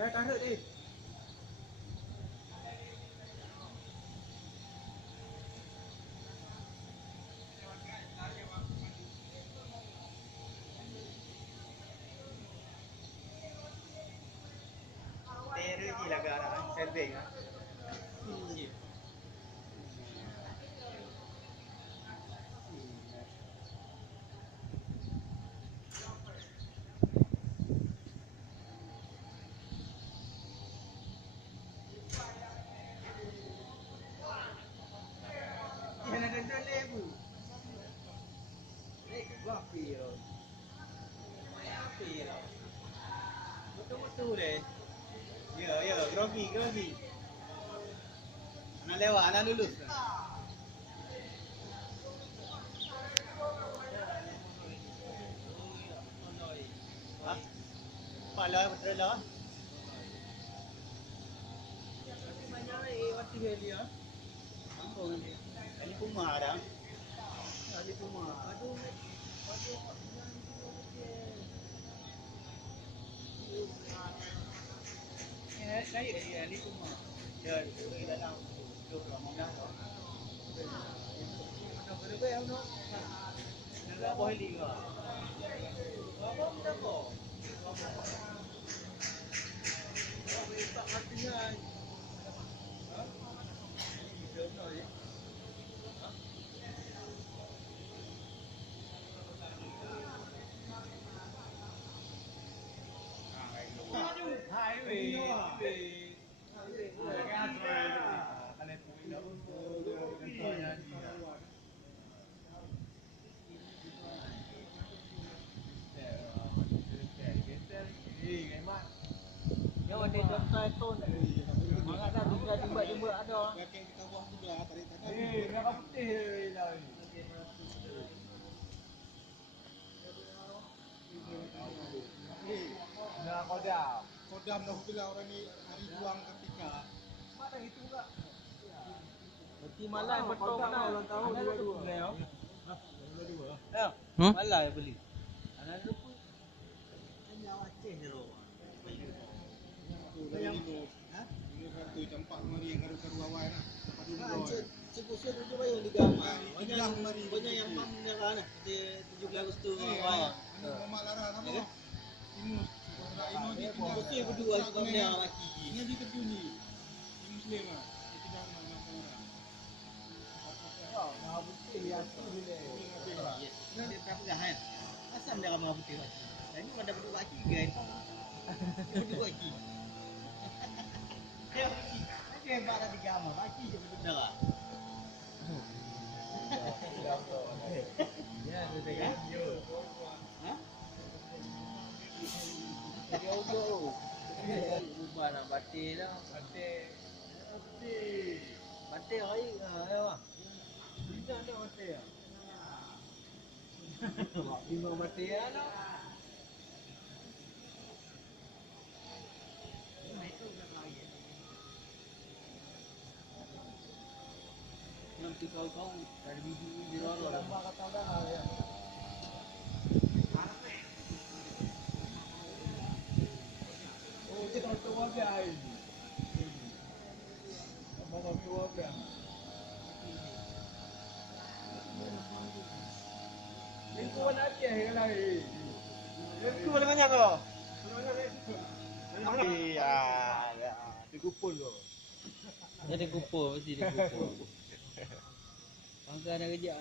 Ya tarik ni. Teru je lah garang, sending ah. Jangan ada lebu. Lek gua api yo. Api yo. Betul-betul deh. Ya, grogi. Anak lewat, anak lulus. Ha? Pala betul lah. Mati dia. Apa ni? Ali Kumar dah. Ali Kumar. Aduh. Naik dari Ali Kumar. Dia di dalam program dah. Betul-betul no. Dah boleh liga. Apa benda kau? Tak artinya. Ha? Betul je. Dia ada contoh ton. Mangat dah timba-timba ada. Pakai kita buah juga tarik tangan. Merah putih lah. Nah, kodam dah bila orang ni hari buang ketika. Mana itu enggak? Berarti malai betul mana ulang tahun 22. Ya. 22. Ya. Malai beli. Anak tu pun kena Aceh je lo. Yang ha? Ini satu campak mari yang garu-garu awal nah. Dapat dulu. Cikgu saya dulu bayang di gambar. Banyak yang mam merah nah. Dia 17 Agustus awal. Mamak Lara apa? Timus. Ino dia betul berdua sebab dia lelaki. Ini dia terjun ni. Muslim ah. Dia tidak nak orang. Oh, nak putih dia tu bila. Ini dia berapa kan? Asam dia ramah putih lagi. Dan ni ada berdua lagi kan. Berdua lagi. Dia hebat di gambar. Laki je berdua darah. Ya, dia tengok video. Ha? Video. Ubah nak batik dah. Batik baik lah. Kita ada batik lah. Bimbang batik lah. Nanti kau dari biji di luar lah. Kata dah ya. Oh, dia kalau tua dia ini. Mana tua dia? Itu mana dia lagi? Itu mana banyak kau? Iya, dikupul kau. Ya dikupul, mesti dikupul. Angka ada kerja.